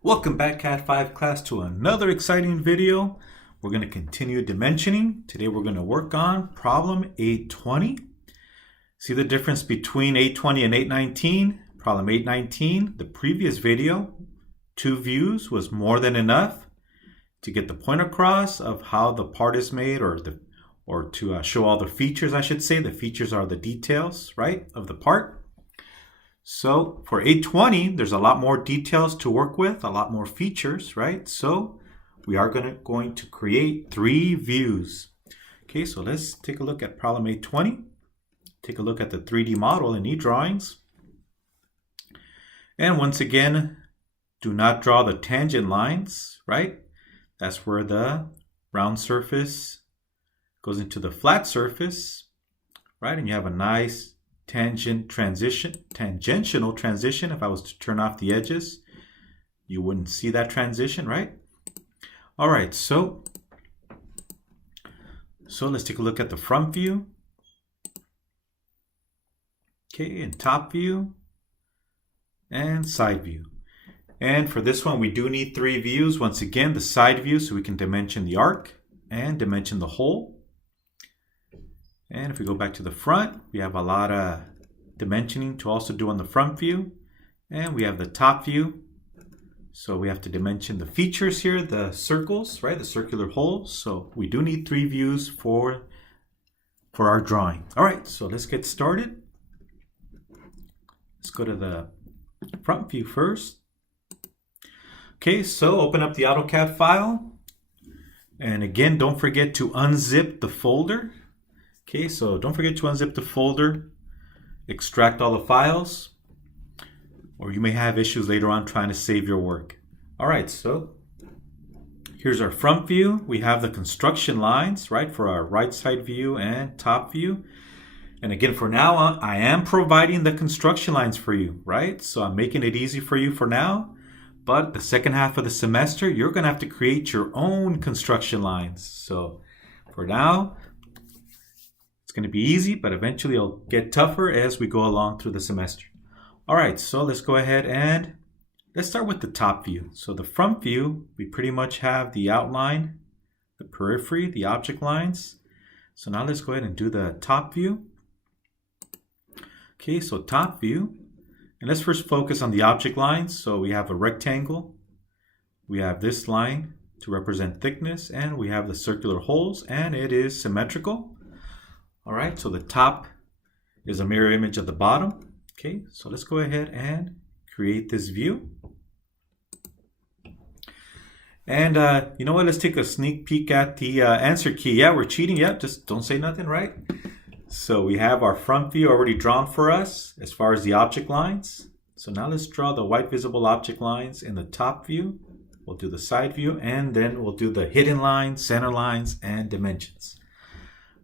Welcome back, Cat 5 class, to another exciting video. We're going to continue dimensioning. Today we're going to work on problem 820. See the difference between 820 and 819? Problem 819, the previous video, 2 views was more than enough to get the point across of how the part is made, or to show all the features, I should say. The features are the details, right, of the part. So for 820, there's a lot more details to work with, a lot more features, right? So we are going to create 3 views. Okay, so let's take a look at problem 820. Take a look at the 3D model in eDrawings. And once again, do not draw the tangent lines, right? That's where the round surface goes into the flat surface, right? And you have a nice tangential transition. If I was to turn off the edges, you wouldn't see that transition, right? All right, so let's take a look at the front view. Okay, and top view and side view. And for this one, we do need 3 views. Once again, the side view, so we can dimension the arc and dimension the hole. And if we go back to the front, we have a lot of dimensioning to also do on the front view. And we have the top view. So we have to dimension the features here, the circles, right? The circular holes. So we do need 3 views for our drawing. All right, so let's get started. Let's go to the front view first. Okay, so open up the AutoCAD file. And again, don't forget to unzip the folder. Okay, so don't forget to unzip the folder, extract all the files, or you may have issues later on trying to save your work. All right, so here's our front view. We have the construction lines, right, for our right side view and top view. And again, for now on, I am providing the construction lines for you, right? So I'm making it easy for you for now. But the second half of the semester, you're going to have to create your own construction lines. So for now, it's going to be easy, but eventually it'll get tougher as we go along through the semester. All right, so let's go ahead and let's start with the top view. So the front view, we pretty much have the outline, the periphery, the object lines. So now let's go ahead and do the top view. Okay, so top view. And let's first focus on the object lines. So we have a rectangle. We have this line to represent thickness, and we have the circular holes, and it is symmetrical. All right, so the top is a mirror image of the bottom. Okay, so let's go ahead and create this view. And you know what? Let's take a sneak peek at the answer key. Yeah, we're cheating. Yeah, just don't say nothing, right? So we have our front view already drawn for us as far as the object lines. So now let's draw the white visible object lines in the top view. We'll do the side view, and then we'll do the hidden lines, center lines, and dimensions.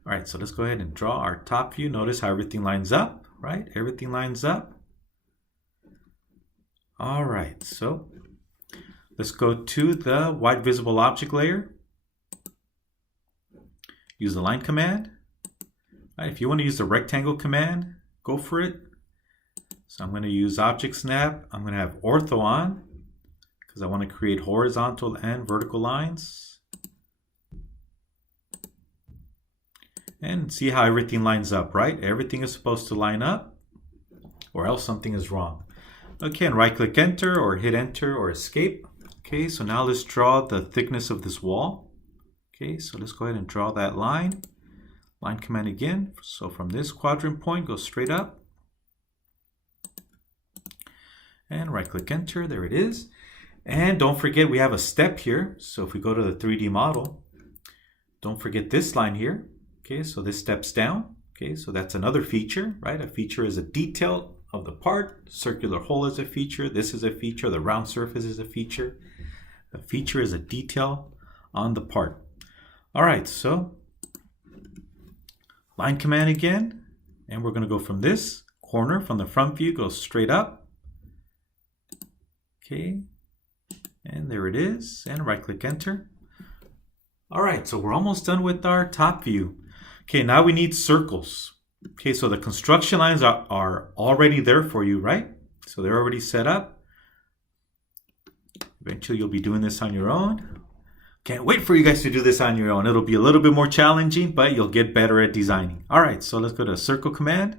All right, so let's go ahead and draw our top view. Notice how everything lines up, right? Everything lines up. All right, so let's go to the white visible object layer. Use the line command. All right, if you want to use the rectangle command, go for it. So I'm going to use object snap. I'm going to have ortho on because I want to create horizontal and vertical lines. And see how everything lines up, right? Everything is supposed to line up, or else something is wrong. Okay, and right-click enter, or hit enter, or escape. Okay, so now let's draw the thickness of this wall. Okay, so let's go ahead and draw that line. Line command again. So from this quadrant point, go straight up. And right-click enter, there it is. And don't forget, we have a step here. So if we go to the 3D model, don't forget this line here. Okay, so this steps down. Okay, so that's another feature, right? A feature is a detail of the part. Circular hole is a feature. This is a feature. The round surface is a feature. A feature is a detail on the part. All right, so line command again. And we're going to go from this corner, from the front view, go straight up. Okay, and there it is. And right-click enter. All right, so we're almost done with our top view. Okay, now we need circles. Okay, so the construction lines are already there for you, right? So they're already set up. Eventually you'll be doing this on your own. Can't wait for you guys to do this on your own. It'll be a little bit more challenging, but you'll get better at designing. All right, so let's go to circle command.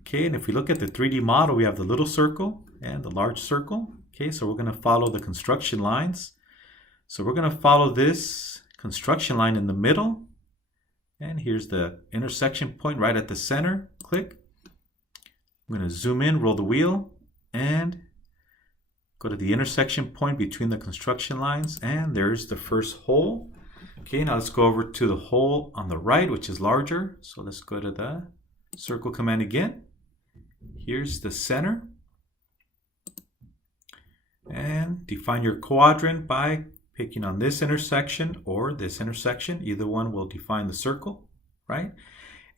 Okay, and if we look at the 3D model, we have the little circle and the large circle. Okay, so we're going to follow the construction lines. So we're going to follow this construction line in the middle. And here's the intersection point right at the center. Click. I'm going to zoom in, roll the wheel, and go to the intersection point between the construction lines. And there's the first hole. Okay, now let's go over to the hole on the right, which is larger. So let's go to the circle command again. Here's the center. And define your quadrant by picking on this intersection or this intersection. Either one will define the circle, right?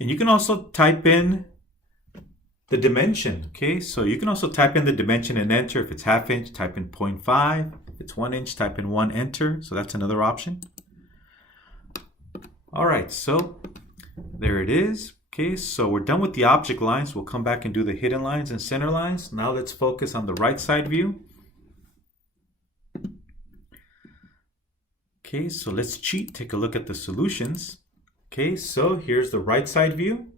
And you can also type in the dimension, okay? So you can also type in the dimension and enter. If it's half inch, type in 0.5. If it's 1 inch, type in 1, enter. So that's another option. All right, so there it is. Okay, so we're done with the object lines. We'll come back and do the hidden lines and center lines. Now let's focus on the right side view. Okay, so let's cheat, take a look at the solutions. Okay, so here's the right side view.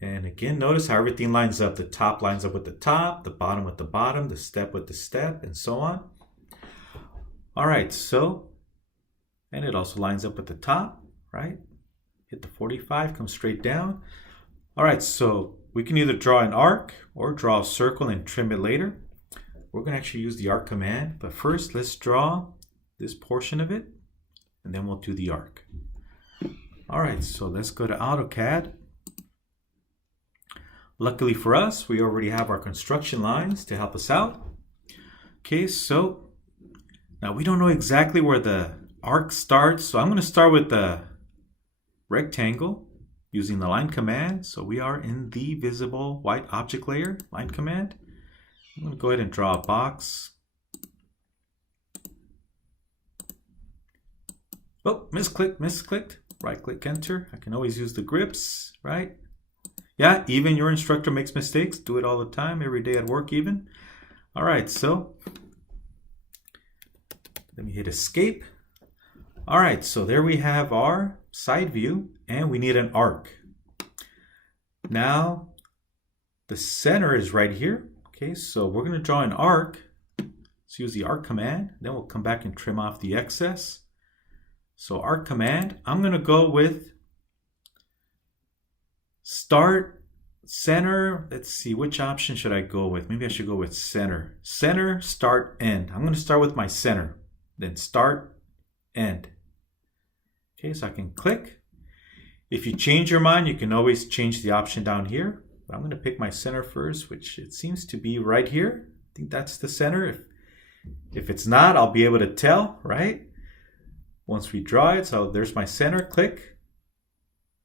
And again, notice how everything lines up. The top lines up with the top, the bottom with the bottom, the step with the step, and so on. All right, so, and it also lines up with the top, right? Hit the 45, come straight down. All right, so we can either draw an arc or draw a circle and trim it later. We're going to actually use the arc command, but first let's draw this portion of it, and then we'll do the arc. All right, so let's go to AutoCAD. Luckily for us, we already have our construction lines to help us out. Okay, so now we don't know exactly where the arc starts, so I'm going to start with the rectangle using the line command. So we are in the visible white object layer, line command. I'm going to go ahead and draw a box. Oh, misclicked. Right click, enter. I can always use the grips, right? Yeah, even your instructor makes mistakes. Do it all the time, every day at work even. All right, so let me hit escape. All right, so there we have our side view, and we need an arc. Now, the center is right here. Okay, so we're going to draw an arc. Let's use the arc command. Then we'll come back and trim off the excess. So arc command, I'm going to go with start, center. Let's see, which option should I go with? Maybe I should go with center. Center, start, end. I'm going to start with my center. Then start, end. Okay, so I can click. If you change your mind, you can always change the option down here. But I'm going to pick my center first, which it seems to be right here. I think that's the center. If it's not, I'll be able to tell, right? Once we draw it, so there's my center, click.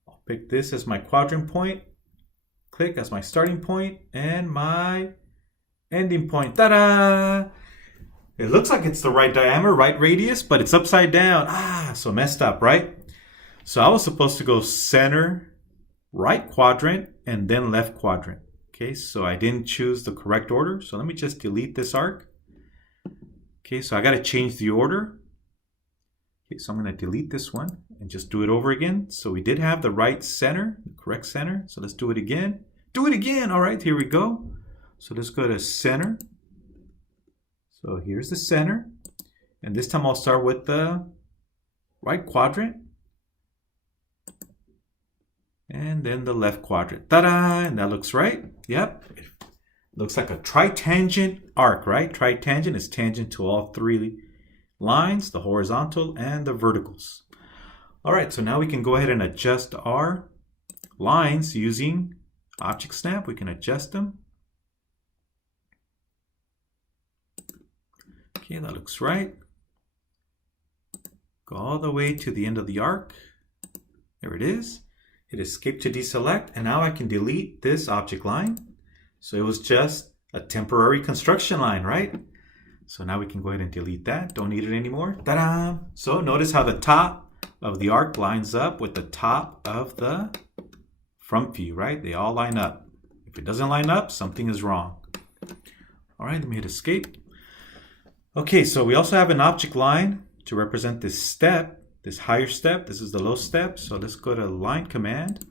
I'll pick this as my quadrant point, click as my starting point, and my ending point. Ta-da! It looks like it's the right diameter, right radius, but it's upside down. So messed up, right? So I was supposed to go center, right quadrant, and then left quadrant. Okay, so I didn't choose the correct order. So let me just delete this arc. Okay, so I got to change the order. Okay, so I'm going to delete this one and just do it over again. So we did have the right center, the correct center. So let's do it again. Do it again. All right, here we go. So let's go to center. So here's the center. And this time I'll start with the right quadrant. And then the left quadrant. Ta-da! And that looks right. Yep. It looks like a tritangent arc, right? Tritangent is tangent to all three lines, the horizontal and the verticals. All right, so now we can go ahead and adjust our lines using Object Snap. We can adjust them. Okay, that looks right. Go all the way to the end of the arc. There it is. Hit escape to deselect, and now I can delete this object line. So it was just a temporary construction line, right? So now we can go ahead and delete that. Don't need it anymore. Ta-da! So notice how the top of the arc lines up with the top of the front view, right? They all line up. If it doesn't line up, something is wrong. All right, let me hit escape. Okay, so we also have an object line to represent this step, this higher step. This is the low step. So let's go to line command.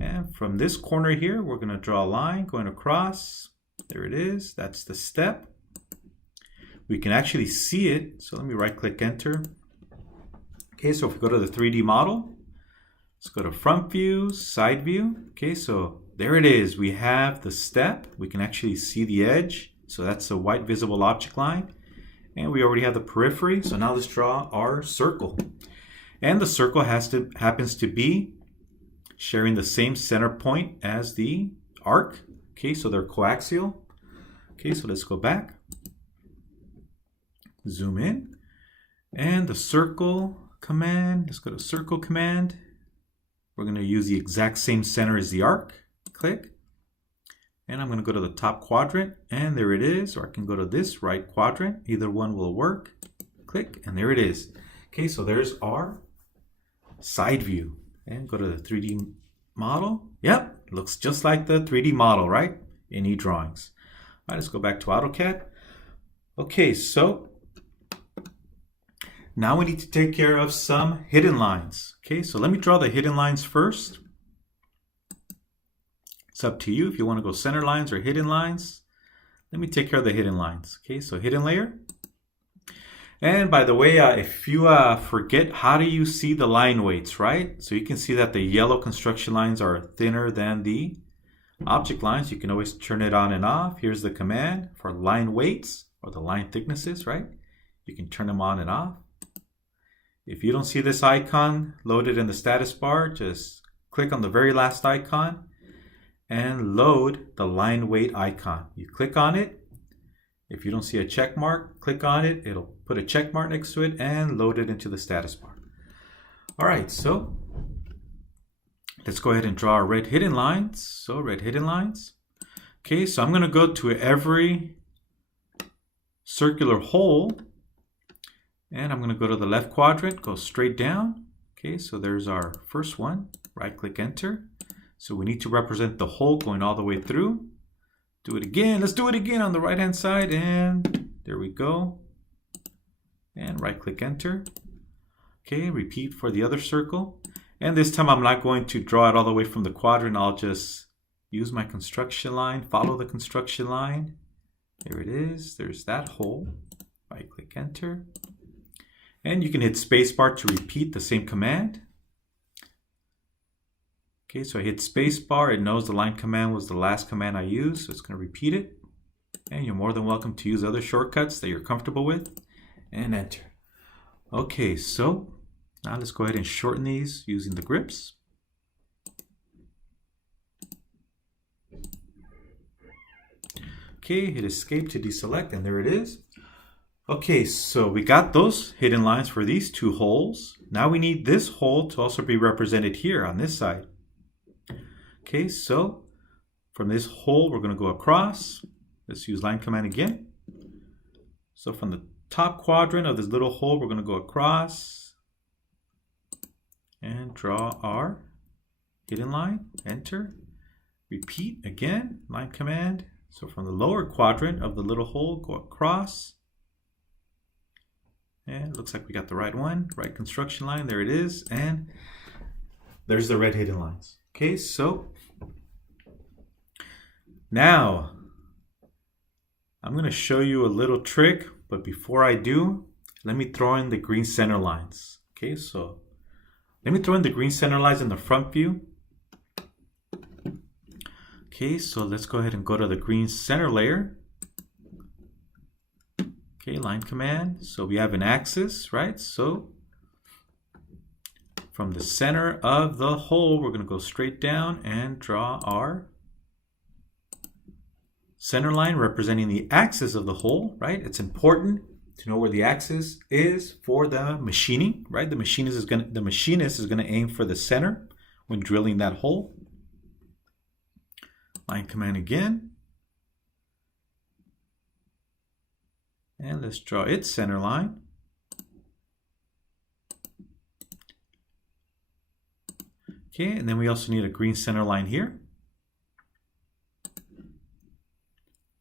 And from this corner here, we're going to draw a line going across. There it is. That's the step. We can actually see it. So let me right click enter. Okay, so if we go to the 3D model, let's go to front view, side view. Okay, so there it is. We have the step. We can actually see the edge. So that's a white visible object line. And we already have the periphery. So now let's draw our circle. And the circle happens to be sharing the same center point as the arc. Okay, so they're coaxial. Okay, so let's go back. Zoom in. And the circle command, let's go to circle command. We're going to use the exact same center as the arc. Click. And I'm going to go to the top quadrant, and there it is. Or I can go to this right quadrant. Either one will work. Click, and there it is. Okay, so there's our side view. And go to the 3D model. Yep, looks just like the 3D model, right? In eDrawings. All right, let's go back to AutoCAD. Okay, so now we need to take care of some hidden lines. Okay, so let me draw the hidden lines first. It's up to you if you want to go center lines or hidden lines. Let me take care of the hidden lines. Okay, so hidden layer. And by the way, if you forget, how do you see the line weights, right? So you can see that the yellow construction lines are thinner than the object lines. You can always turn it on and off. Here's the command for line weights or the line thicknesses, right? You can turn them on and off. If you don't see this icon loaded in the status bar, just click on the very last icon and load the line weight icon. You click on it. If you don't see a check mark, click on it. It'll put a check mark next to it and load it into the status bar. All right, so let's go ahead and draw our red hidden lines. So red hidden lines. Okay, so I'm going to go to every circular hole. And I'm going to go to the left quadrant, go straight down. Okay, so there's our first one. Right click enter. So we need to represent the hole going all the way through. Do it again. Let's do it again on the right hand side. And there we go. And right click enter. Okay, repeat for the other circle. And this time I'm not going to draw it all the way from the quadrant. I'll just use my construction line, follow the construction line. There it is. There's that hole. Right click enter. And you can hit spacebar to repeat the same command. Okay, so I hit spacebar. It knows the line command was the last command I used, so it's going to repeat it. And you're more than welcome to use other shortcuts that you're comfortable with. And enter. Okay, so now let's go ahead and shorten these using the grips. Okay, hit escape to deselect, and there it is. Okay, so we got those hidden lines for these two holes. Now we need this hole to also be represented here on this side. Okay, so from this hole, we're going to go across. Let's use line command again. So from the top quadrant of this little hole, we're going to go across and draw our hidden line. Enter. Repeat again, line command. So from the lower quadrant of the little hole, go across. And it looks like we got the right one, right construction line. There it is. And there's the red hidden lines. Okay, so now I'm going to show you a little trick. But before I do, let me throw in the green center lines. Okay, so let me throw in the green center lines in the front view. Okay, so let's go ahead and go to the green center layer. Okay, line command. So we have an axis, right? So from the center of the hole, we're going to go straight down and draw our center line representing the axis of the hole, right? It's important to know where the axis is for the machining, right? The machinist is going to aim for the center when drilling that hole. Line command again. And let's draw its center line. Okay, and then we also need a green center line here.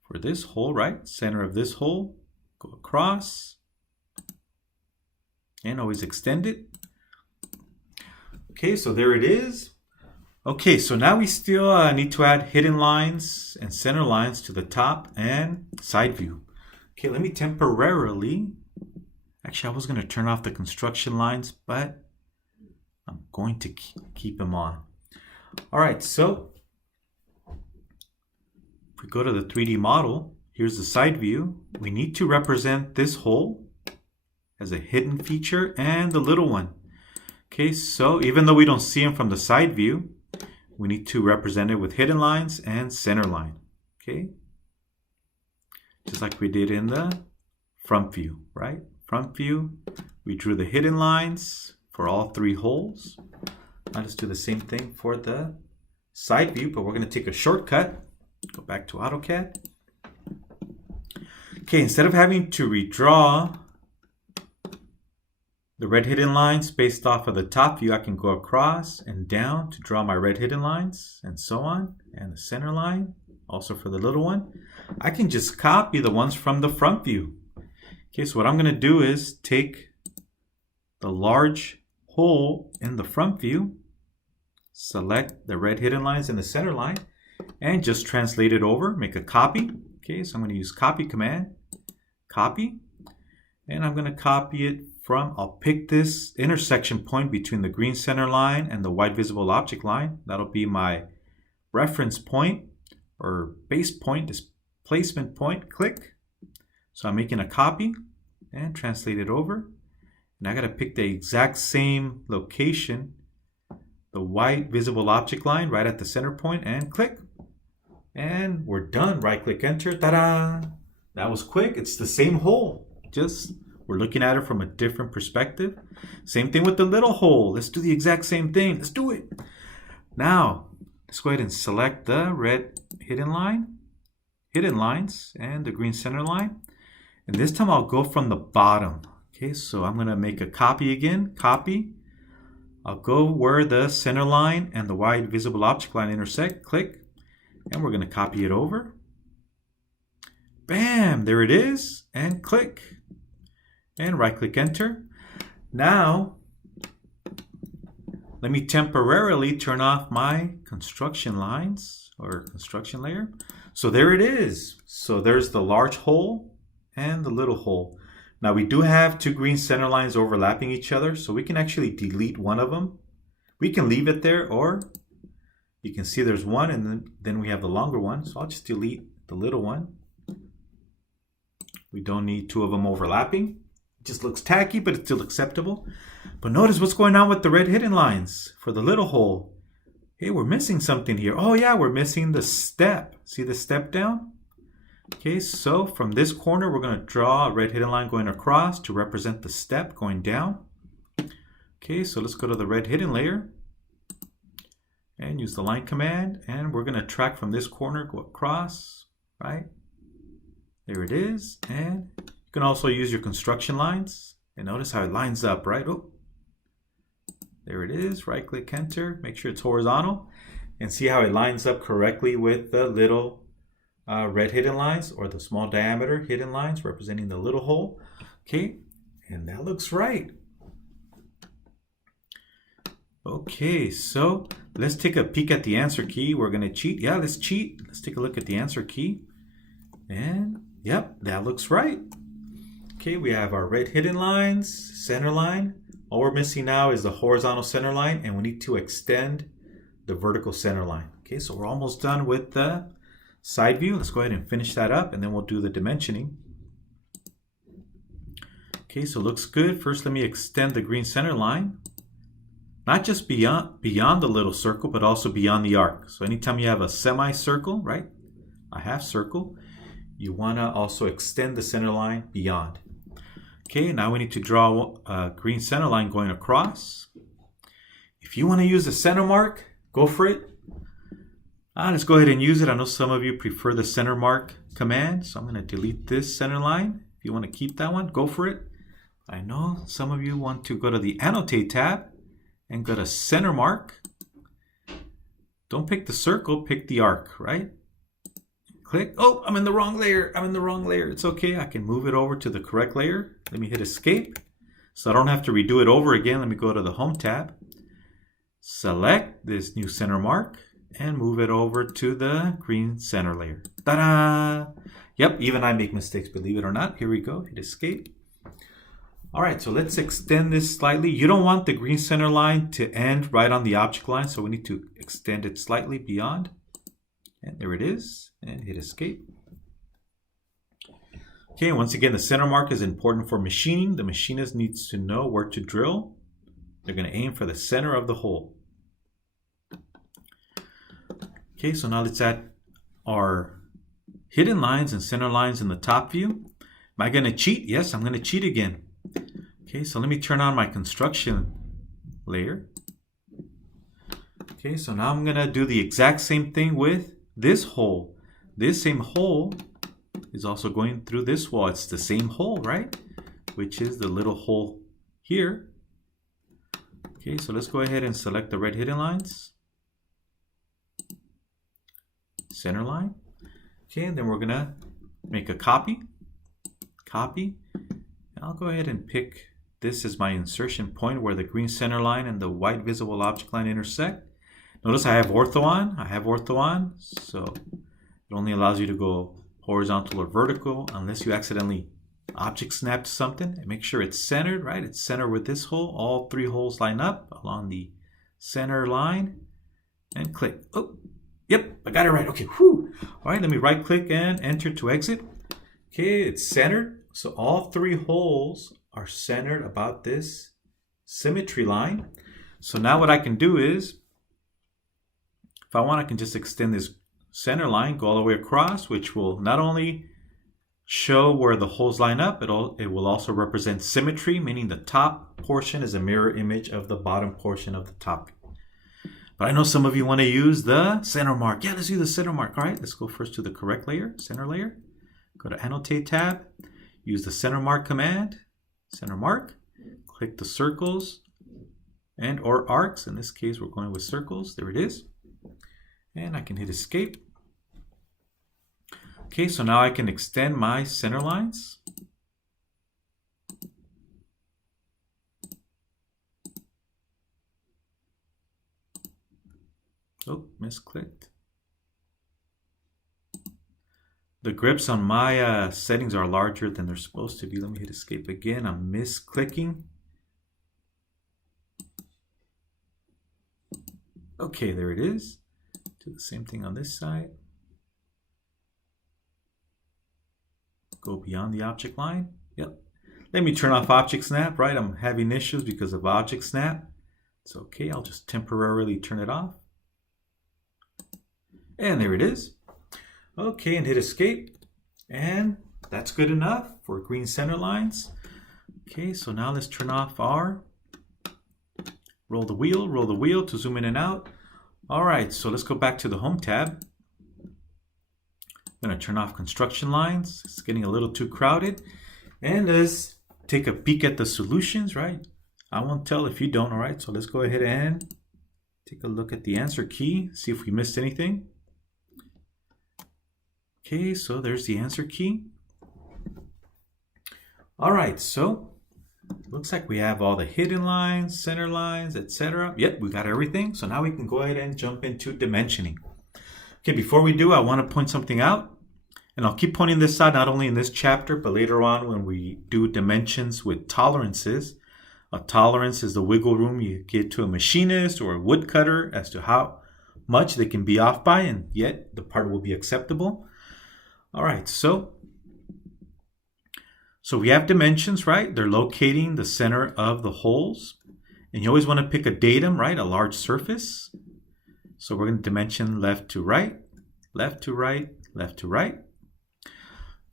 For this hole, right? Center of this hole. go across, and always extend it. Okay, so there it is. Okay, so now we still need to add hidden lines and center lines to the top and side view. Okay, let me temporarily, actually I was going to turn off the construction lines, but I'm going to keep them on. All right, so if we go to the 3D model, here's the side view. We need to represent this hole as a hidden feature and the little one. Okay, so even though we don't see them from the side view, we need to represent it with hidden lines and center line. Okay, just like we did in the front view, right? Front view, we drew the hidden lines for all three holes. Now let's do the same thing for the side view, but we're going to take a shortcut. Go back to AutoCAD. Okay, instead of having to redraw the red hidden lines based off of the top view, I can go across and down to draw my red hidden lines and so on. And the center line, also for the little one. I can just copy the ones from the front view. Okay, so what I'm going to do is take the large hole in the front view, select the red hidden lines in the center line, and just translate it over, make a copy. Okay, so I'm going to use copy command, copy, and I'm going to copy it from, I'll pick this intersection point between the green center line and the white visible object line. That'll be my reference point or base point, displacement point, click. So I'm making a copy and translate it over. And I got to pick the exact same location, the white visible object line right at the center point, and click. And we're done. Right click, enter. Ta-da! That was quick. It's the same hole. Just we're looking at it from a different perspective. Same thing with the little hole. Let's do the exact same thing. Let's do it. Now, let's go ahead and select the red hidden line, hidden lines, and the green center line. And this time I'll go from the bottom. Okay, so I'm going to make a copy again. Copy. I'll go where the center line and the white visible object line intersect. Click. And we're going to copy it over. Bam! There it is. And click. And right click, enter. Now, let me temporarily turn off my construction lines or construction layer. So there it is. So there's the large hole and the little hole. Now we do have two green center lines overlapping each other, so we can actually delete one of them. We can leave it there, or you can see there's one and then we have the longer one. So I'll just delete the little one. We don't need two of them overlapping. It just looks tacky, but it's still acceptable. But notice what's going on with the red hidden lines for the little hole. Hey, we're missing something here. Oh yeah, we're missing the step. See the step down? Okay, so from this corner, we're going to draw a red hidden line going across to represent the step going down. Okay, so let's go to the red hidden layer and use the line command. And we're going to track from this corner, go across, right? There it is. And you can also use your construction lines. And notice how it lines up, right? Oh, there it is. Right click, enter. Make sure it's horizontal. And see how it lines up correctly with the little red hidden lines, or the small diameter hidden lines representing the little hole. Okay, and that looks right. Okay, so let's take a peek at the answer key. We're going to cheat. Yeah, let's cheat. Let's take a look at the answer key. And yep, that looks right. Okay, we have our red hidden lines, center line. All we're missing now is the horizontal center line, and we need to extend the vertical center line. Okay, so we're almost done with the side view. Let's go ahead and finish that up, and then we'll do the dimensioning. Okay, so it looks good. First, let me extend the green center line, not just beyond the little circle, but also beyond the arc. So anytime you have a semicircle, right, a half circle, you want to also extend the center line beyond. Okay, now we need to draw a green center line going across. If you want to use a center mark, go for it. Let's go ahead and use it. I know some of you prefer the center mark command, so I'm going to delete this center line. If you want to keep that one, go for it. I know some of you want to go to the Annotate tab and go to center mark. Don't pick the circle, pick the arc, right? Click. Oh, I'm in the wrong layer. I'm in the wrong layer. It's okay. I can move it over to the correct layer. Let me hit escape. So I don't have to redo it over again. Let me go to the Home tab. Select this new center mark and move it over to the green center layer. Ta-da! Yep, even I make mistakes, believe it or not. Here we go. Hit escape. All right, so let's extend this slightly. You don't want the green center line to end right on the object line, so we need to extend it slightly beyond. And there it is. And hit escape. Okay, once again, the center mark is important for machining. The machinist needs to know where to drill. They're going to aim for the center of the hole. Okay, so now let's add our hidden lines and center lines in the top view. Am I going to cheat? Yes, I'm going to cheat again. Okay, so let me turn on my construction layer. Okay, so now I'm going to do the exact same thing with this hole. This same hole is also going through this wall. It's the same hole, right? Which is the little hole here. Okay, so let's go ahead and select the red hidden lines. Center line. Okay, and then we're gonna make a copy. Copy. And I'll go ahead and pick this as my insertion point where the green center line and the white visible object line intersect. Notice I have ortho on. I have ortho on, so it only allows you to go horizontal or vertical unless you accidentally object snap to something. And make sure it's centered, right? It's centered with this hole. All three holes line up along the center line. And click. Oh, yep, I got it right. Okay, whew. All right, let me right click and enter to exit. Okay, it's centered. So all three holes are centered about this symmetry line. So now what I can do is, if I want, I can just extend this center line, go all the way across, which will not only show where the holes line up, it will also represent symmetry, meaning the top portion is a mirror image of the bottom portion of the top. But I know some of you want to use the center mark. Yeah, let's use the center mark. All right, let's go first to the correct layer, center layer. Go to Annotate tab, use the center mark command, center mark, click the circles and or arcs. In this case, we're going with circles. There it is. And I can hit escape. Okay, so now I can extend my center lines. Oh, misclicked. The grips on my settings are larger than they're supposed to be. Let me hit escape again. I'm misclicking. Okay, there it is. Do the same thing on this side. Go beyond the object line. Yep. Let me turn off object snap, right? I'm having issues because of object snap. It's okay. I'll just temporarily turn it off. And there it is. Okay, and hit escape. And that's good enough for green center lines. Okay, so now let's turn off our roll the wheel to zoom in and out. All right, so let's go back to the Home tab. I'm going to turn off construction lines. It's getting a little too crowded. And let's take a peek at the solutions, right? I won't tell if you don't, all right? So let's go ahead and take a look at the answer key, see if we missed anything. Okay, so there's the answer key. All right, so looks like we have all the hidden lines, center lines, etc. Yep, we got everything. So now we can go ahead and jump into dimensioning. Okay, before we do, I want to point something out. And I'll keep pointing this out not only in this chapter, but later on when we do dimensions with tolerances. A tolerance is the wiggle room you give to a machinist or a woodcutter as to how much they can be off by, and yet the part will be acceptable. All right, so we have dimensions, right? They're locating the center of the holes. And you always want to pick a datum, right? A large surface. So we're going to dimension left to right, left to right, left to right.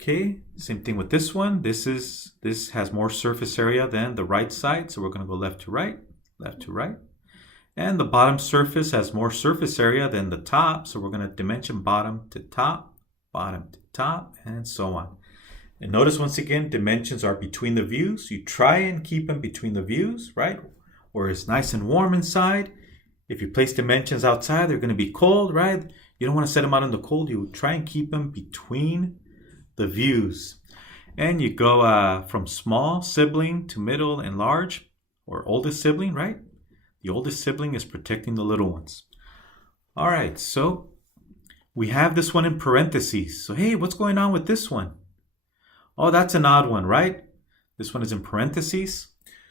Okay, same thing with this one. This has more surface area than the right side. So we're going to go left to right, left to right. And the bottom surface has more surface area than the top. So we're going to dimension bottom to top, and so on. And notice once again, dimensions are between the views. You try and keep them between the views, right? Where it's nice and warm inside. If you place dimensions outside, they're going to be cold, right? You don't want to set them out in the cold. You try and keep them between the views. And you go from small sibling to middle and large, or oldest sibling, right? The oldest sibling is protecting the little ones. All right, so we have this one in parentheses. So hey, what's going on with this one? Oh, that's an odd one, right? This one is in parentheses.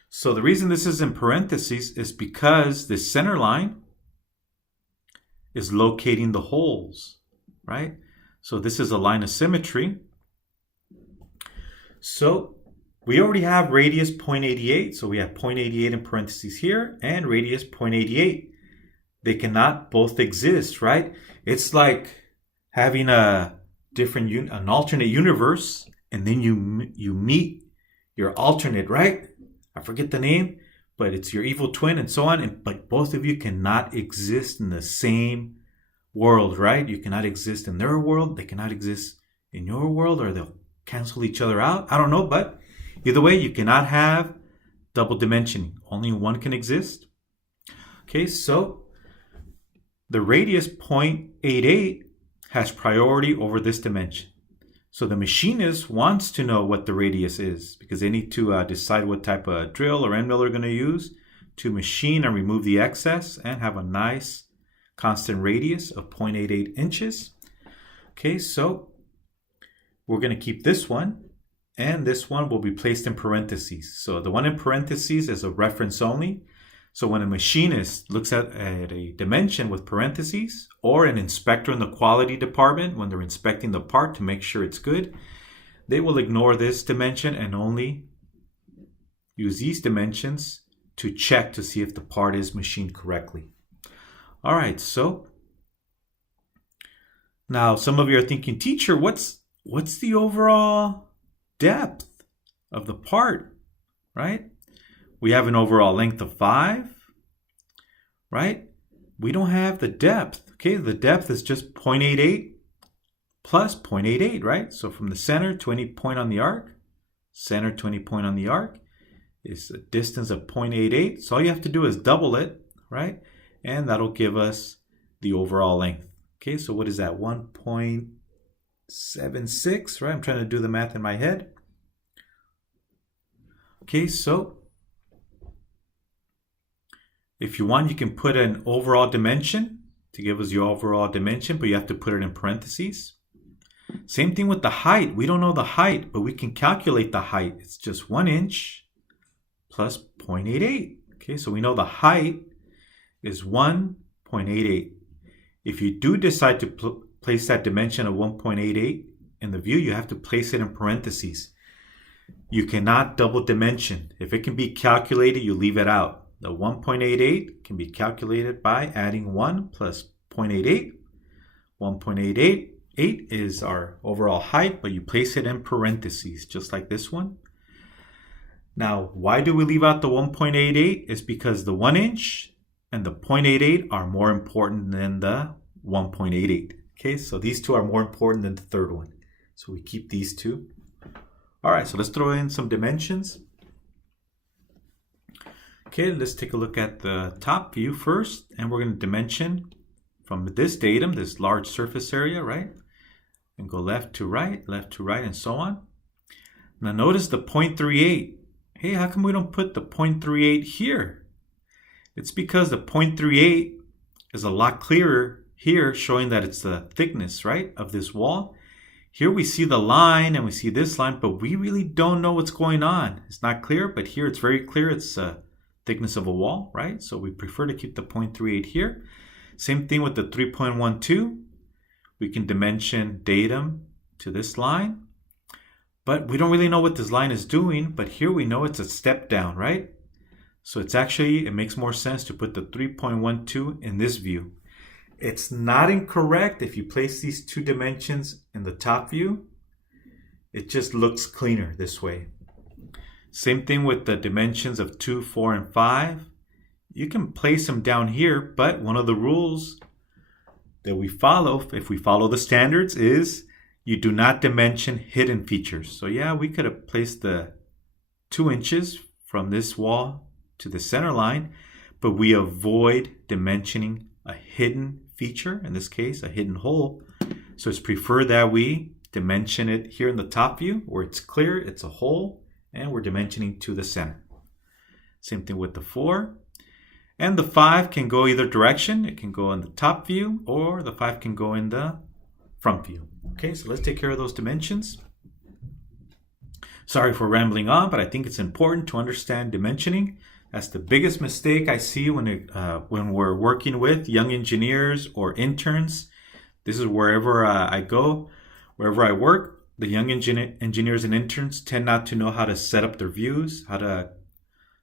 So the reason this is in parentheses is because the center line is locating the holes, right? So this is a line of symmetry. So we already have radius 0.88. So we have 0.88 in parentheses here and radius 0.88. They cannot both exist, right? It's like having a different, an alternate universe, and then you meet your alternate, right? I forget the name, but it's your evil twin and so on. But both of you cannot exist in the same world, right? You cannot exist in their world. They cannot exist in your world, or they'll cancel each other out. I don't know, but either way, you cannot have double dimensioning. Only one can exist. Okay, so the radius 0.88 has priority over this dimension. So the machinist wants to know what the radius is because they need to decide what type of drill or end mill they're going to use to machine and remove the excess and have a nice constant radius of 0.88 inches. Okay, so we're going to keep this one, and this one will be placed in parentheses. So the one in parentheses is a reference only. So when a machinist looks at a dimension with parentheses, or an inspector in the quality department, when they're inspecting the part to make sure it's good, they will ignore this dimension and only use these dimensions to check to see if the part is machined correctly. All right, so now some of you are thinking, teacher, what's the overall depth of the part, right? We have an overall length of 5, right? We don't have the depth. Okay, the depth is just 0.88 plus 0.88, right? So from the center to any point on the arc, center to any point on the arc is a distance of 0.88. So all you have to do is double it, right? And that'll give us the overall length. Okay, so what is that? 1.76, right? I'm trying to do the math in my head. Okay, so if you want, you can put an overall dimension to give us your overall dimension, but you have to put it in parentheses. Same thing with the height. We don't know the height, but we can calculate the height. It's just 1 inch plus 0.88. Okay, so we know the height is 1.88. If you do decide to place that dimension of 1.88 in the view, you have to place it in parentheses. You cannot double dimension. If it can be calculated, you leave it out. The 1.88 can be calculated by adding 1 plus 0.88. 1.88 is our overall height, but you place it in parentheses, just like this one. Now, why do we leave out the 1.88? It's because the 1 inch and the 0.88 are more important than the 1.88. Okay, so these two are more important than the third one. So we keep these two. All right, so let's throw in some dimensions. Okay, let's take a look at the top view first, and we're going to dimension from this datum, this large surface area, right? And go left to right, and so on. Now notice the 0.38. Hey, how come we don't put the 0.38 here? It's because the 0.38 is a lot clearer here, showing that it's the thickness, right, of this wall. Here we see the line and we see this line, but we really don't know what's going on. It's not clear, but here it's very clear. It's thickness of a wall, right? So we prefer to keep the 0.38 here. Same thing with the 3.12. We can dimension datum to this line, but we don't really know what this line is doing, but here we know it's a step down, right? So it's actually, it makes more sense to put the 3.12 in this view. It's not incorrect if you place these two dimensions in the top view. It just looks cleaner this way. Same thing with the dimensions of 2, 4, and 5. You can place them down here, but one of the rules that we follow, if we follow the standards, is you do not dimension hidden features. So yeah, we could have placed the 2 inches from this wall to the center line, but we avoid dimensioning a hidden feature, in this case, a hidden hole. So it's preferred that we dimension it here in the top view where it's clear, it's a hole, and we're dimensioning to the center. Same thing with the 4. And the 5 can go either direction. It can go in the top view, or the 5 can go in the front view. Okay, so let's take care of those dimensions. Sorry for rambling on, but I think it's important to understand dimensioning. That's the biggest mistake I see when we're working with young engineers or interns. This is wherever I go, wherever I work. The young engineers and interns tend not to know how to set up their views, how to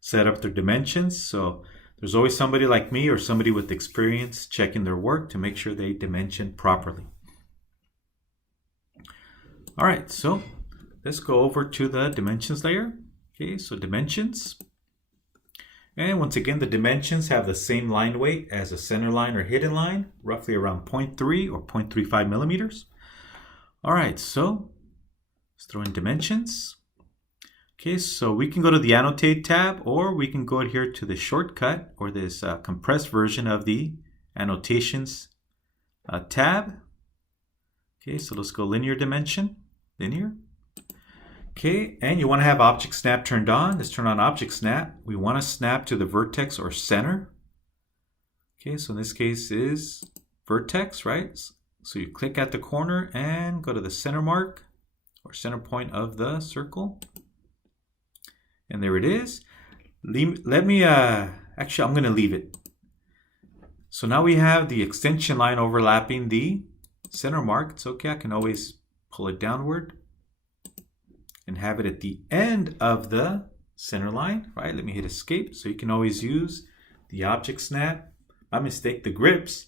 set up their dimensions. So there's always somebody like me or somebody with experience checking their work to make sure they dimension properly. All right, so let's go over to the dimensions layer. Okay, so dimensions. And once again, the dimensions have the same line weight as a center line or hidden line, roughly around 0.3 or 0.35 millimeters. All right, so let's throw in dimensions. Okay, so we can go to the Annotate tab, or we can go here to the shortcut or this compressed version of the Annotations tab. Okay, so let's go linear dimension, linear. Okay, and you want to have Object Snap turned on. Let's turn on Object Snap. We want to snap to the vertex or center. Okay, so in this case is vertex, right? So you click at the corner and go to the center mark or center point of the circle. And there it is. Let me, actually, I'm going to leave it. So now we have the extension line overlapping the center mark. It's okay, I can always pull it downward and have it at the end of the center line, right? Let me hit escape. So you can always use the Object Snap, my mistake, the grips,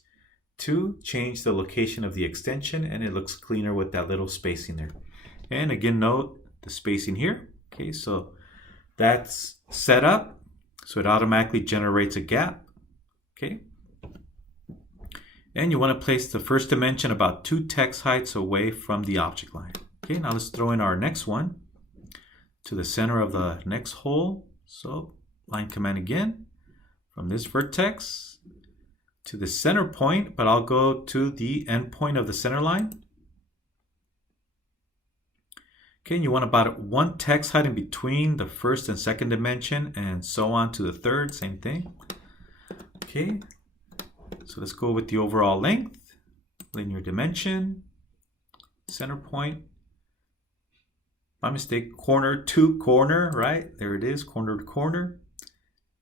to change the location of the extension, and it looks cleaner with that little spacing there. And again, note the spacing here. Okay, so that's set up, so it automatically generates a gap. Okay. And you want to place the first dimension about 2 text heights away from the object line. Okay, now let's throw in our next one to the center of the next hole. So line command again from this vertex to the center point, but I'll go to the end point of the center line. Okay, and you want about 1 text height in between the first and second dimension, and so on to the third, same thing. Okay, so let's go with the overall length, linear dimension, center point. My mistake, corner to corner, right? There it is, corner to corner.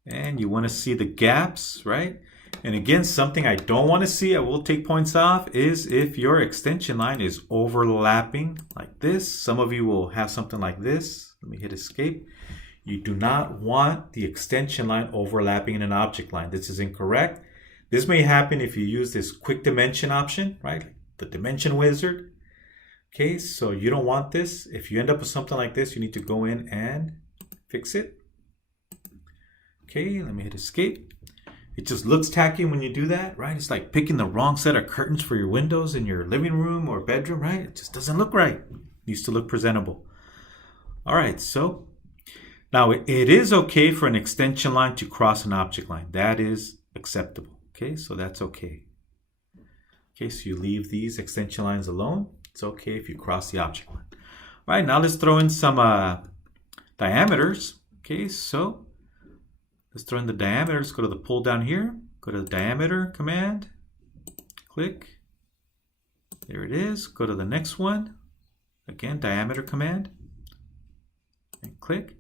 And you want to see the gaps, right? And again, something I don't want to see, I will take points off, is if your extension line is overlapping like this. Some of you will have something like this. Let me hit escape. You do not want the extension line overlapping in an object line. This is incorrect. This may happen if you use this quick dimension option, right? The dimension wizard. Okay, so you don't want this. If you end up with something like this, you need to go in and fix it. Okay, let me hit escape. It just looks tacky when you do that, right? It's like picking the wrong set of curtains for your windows in your living room or bedroom, right? It just doesn't look right. It needs to look presentable. All right, so now it is okay for an extension line to cross an object line. That is acceptable. Okay, so that's okay. Okay, so you leave these extension lines alone. It's okay if you cross the object line. All right, now let's throw in some diameters. Okay, so let's throw in the diameters. Go to the pull down here. Go to the diameter command. Click. There it is. Go to the next one. Again, diameter command. And click.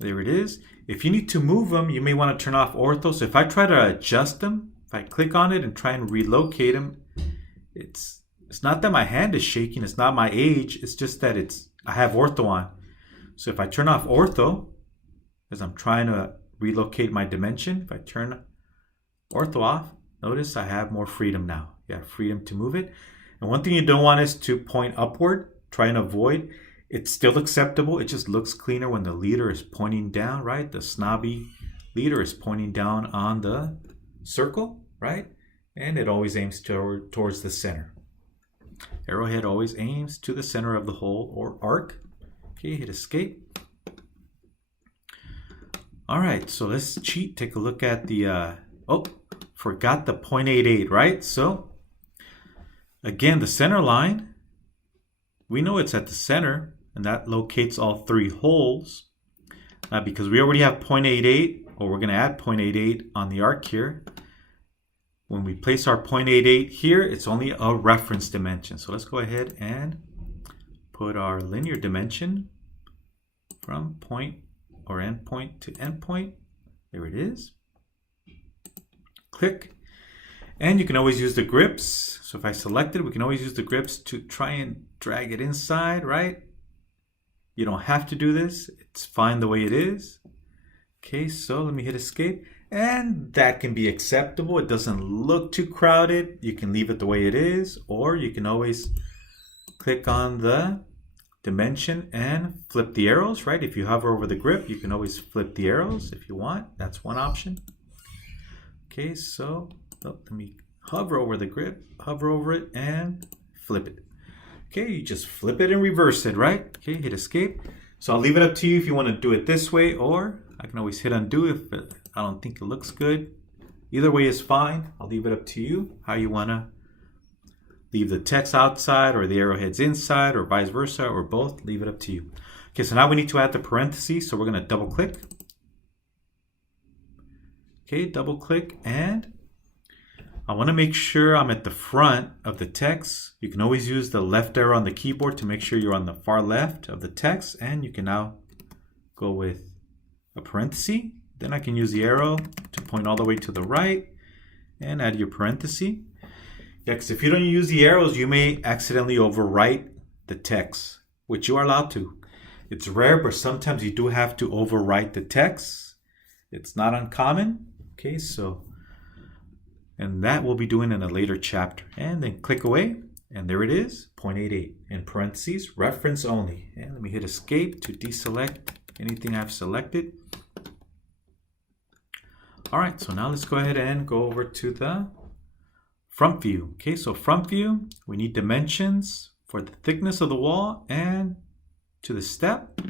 There it is. If you need to move them, you may want to turn off ortho. So if I try to adjust them, if I click on it and try and relocate them, it's not that my hand is shaking. It's not my age. It's just that I have ortho on. So if I turn off ortho, as I'm trying to relocate my dimension, if I turn ortho off, notice I have more freedom now. You have freedom to move it. And one thing you don't want is to point upward. Try and avoid. It's still acceptable. It just looks cleaner when the leader is pointing down, right? The snobby leader is pointing down on the circle, right? And it always aims towards the center. Arrowhead always aims to the center of the hole or arc. Okay, hit escape. All right, so let's cheat. Take a look at the, forgot the 0.88, right? So again, the center line, we know it's at the center, and that locates all three holes. Because we already have 0.88, or we're going to add 0.88 on the arc here. When we place our 0.88 here, it's only a reference dimension. So let's go ahead and put our linear dimension from point or endpoint to endpoint. There it is. Click. And you can always use the grips. So if I select it, we can always use the grips to try and drag it inside, right? You don't have to do this. It's fine the way it is. Okay, so let me hit escape. And that can be acceptable. It doesn't look too crowded. You can leave it the way it is, or you can always click on the dimension and flip the arrows, right? If you hover over the grip, you can always flip the arrows if you want. That's one option. Okay, so let me hover over the grip, hover over it, and flip it. Okay, you just flip it and reverse it, right? Okay, hit escape. So I'll leave it up to you if you want to do it this way, or I can always hit undo if I don't think it looks good. Either way is fine. I'll leave it up to you how you want to leave the text outside or the arrowheads inside or vice versa or both. Leave it up to you. Okay, so now we need to add the parentheses. So we're going to double click. Okay, double click, and I want to make sure I'm at the front of the text. You can always use the left arrow on the keyboard to make sure you're on the far left of the text, and you can now go with a parenthesis. Then I can use the arrow to point all the way to the right and add your parenthesis. Yeah, because if you don't use the arrows, you may accidentally overwrite the text, which you are allowed to. It's rare, but sometimes you do have to overwrite the text. It's not uncommon. Okay, so, and that we'll be doing in a later chapter. And then click away, and there it is, 0.88 in parentheses, reference only. And let me hit escape to deselect anything I've selected. All right, so now let's go ahead and go over to the front view. Okay, so front view, we need dimensions for the thickness of the wall and to the step.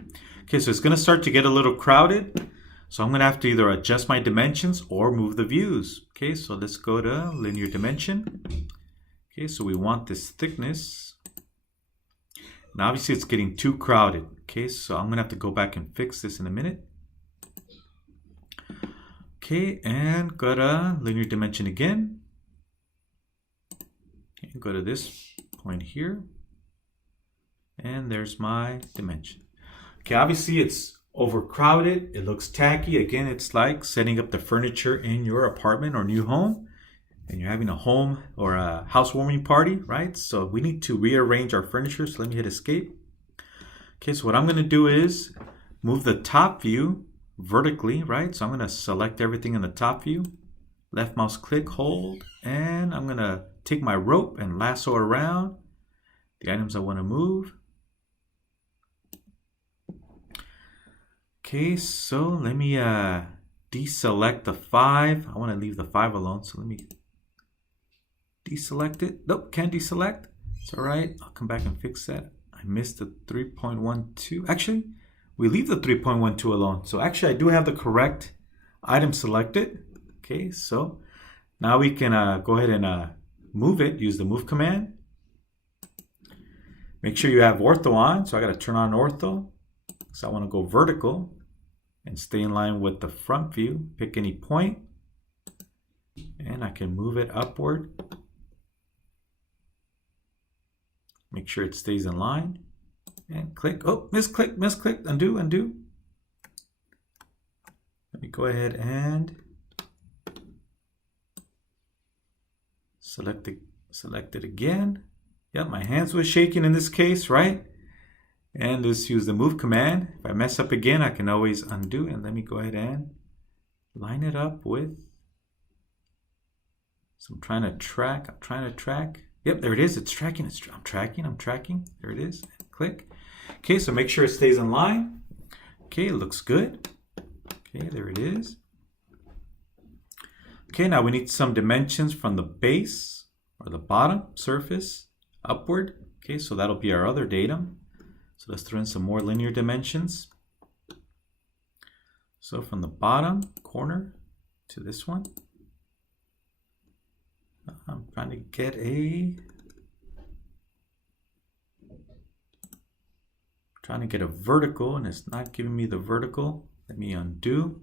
Okay, so it's going to start to get a little crowded. So I'm going to have to either adjust my dimensions or move the views. Okay, so let's go to linear dimension. Okay, so we want this thickness. And obviously it's getting too crowded. Okay, so I'm going to have to go back and fix this in a minute. Okay, and go to linear dimension again. Okay, go to this point here. And there's my dimension. Okay, obviously it's overcrowded. It looks tacky. Again, it's like setting up the furniture in your apartment or new home. And you're having a home or a housewarming party, right? So we need to rearrange our furniture. So let me hit escape. Okay, so what I'm going to do is move the top view vertically, right? So I'm going to select everything in the top view, left mouse click, hold, and I'm going to take my rope and lasso around the items I want to move. Okay, so let me deselect the 5. I want to leave the 5 alone, so let me deselect it. Nope, can't deselect. It's all right. I'll come back and fix that. I missed the 3.12. Actually, we leave the 3.12 alone. So actually, I do have the correct item selected. Okay, so now we can go ahead and move it. Use the move command. Make sure you have ortho on. So I got to turn on ortho. So I want to go vertical and stay in line with the front view. Pick any point. And I can move it upward. Make sure it stays in line. And click. Oh, misclick, misclick. Undo, undo. Let me go ahead and select it again. Yep, my hands were shaking in this case, right? And let's use the move command. If I mess up again, I can always undo. And let me go ahead and line it up with. So I'm trying to track. Yep, there it is. It's tracking. I'm tracking. There it is. Click. Okay, so make sure it stays in line. Okay, it looks good. Okay, there it is. Okay, now we need some dimensions from the base or the bottom surface upward. Okay, so that'll be our other datum. So let's throw in some more linear dimensions. So from the bottom corner to this one. I'm trying to get a vertical, and it's not giving me the vertical. Let me undo,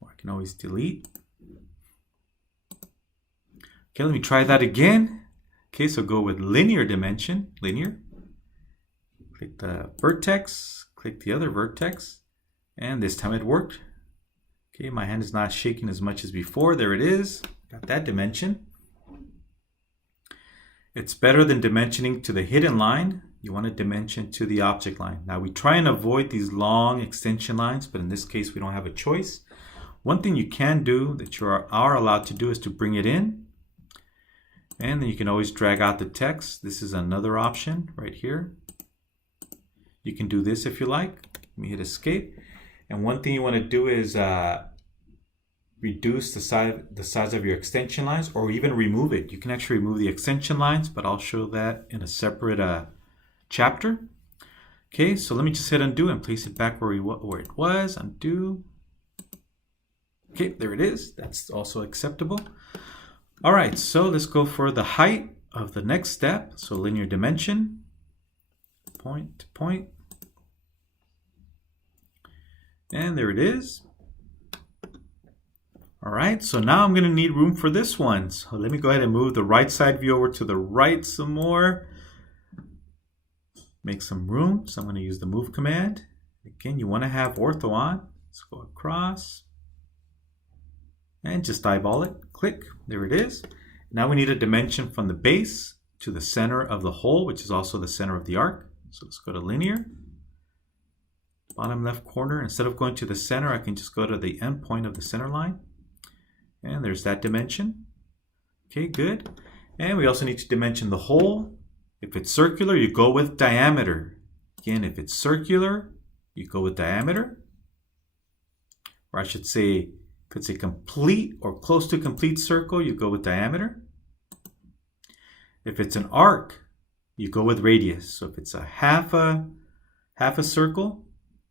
or I can always delete. Okay, let me try that again. Okay, so go with linear dimension, linear. Click the vertex, click the other vertex, and this time it worked. Okay, my hand is not shaking as much as before. There it is. Got that dimension. It's better than dimensioning to the hidden line. You want to dimension to the object line. Now we try and avoid these long extension lines, but in this case we don't have a choice. One thing you can do that you are allowed to do is to bring it in. And then you can always drag out the text. This is another option right here. You can do this if you like. Let me hit escape. And one thing you want to do is reduce the size of your extension lines, or even remove it. You can actually remove the extension lines, but I'll show that in a separate chapter. Okay, so let me just hit undo and place it back where it was. Undo. Okay, there it is. That's also acceptable. All right, so let's go for the height of the next step. So linear dimension, point to point. And there it is. All right, so now I'm going to need room for this one. So let me go ahead and move the right side view over to the right some more. Make some room. So I'm going to use the move command. Again, you want to have ortho on. Let's go across. And just eyeball it. Click. There it is. Now we need a dimension from the base to the center of the hole, which is also the center of the arc. So let's go to linear. Bottom left corner. Instead of going to the center, I can just go to the end point of the center line. And there's that dimension. Okay, good. And we also need to dimension the hole. If it's circular, you go with diameter. Again, if it's circular, you go with diameter. Or I should say, if it's a complete or close to complete circle, you go with diameter. If it's an arc, you go with radius. So if it's a half a circle,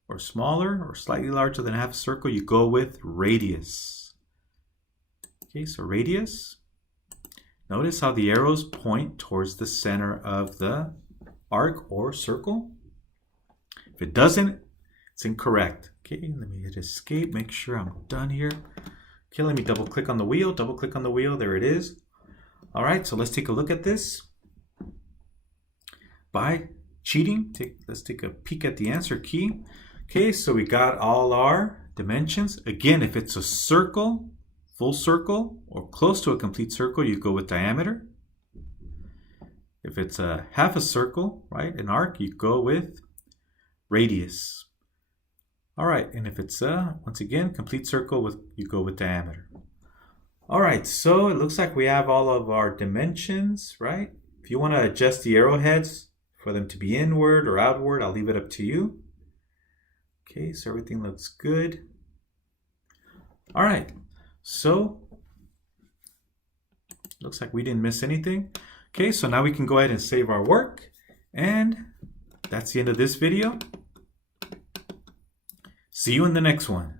or smaller, or slightly larger than half a circle, you go with radius. Okay, so radius. Notice how the arrows point towards the center of the arc or circle. If it doesn't, it's incorrect. Okay, let me hit escape, make sure I'm done here. Okay, let me double click on the wheel, there it is. All right, so let's take a look at this. By cheating, let's take a peek at the answer key. Okay, so we got all our dimensions. Again, if it's a circle, full circle, or close to a complete circle, you go with diameter. If it's a half a circle, right, an arc, you go with radius. All right, and if it's a, once again, complete circle, you go with diameter. All right, so it looks like we have all of our dimensions, right? If you want to adjust the arrowheads for them to be inward or outward, I'll leave it up to you. Okay, so everything looks good. All right. So, looks like we didn't miss anything. Okay, so now we can go ahead and save our work. And that's the end of this video. See you in the next one.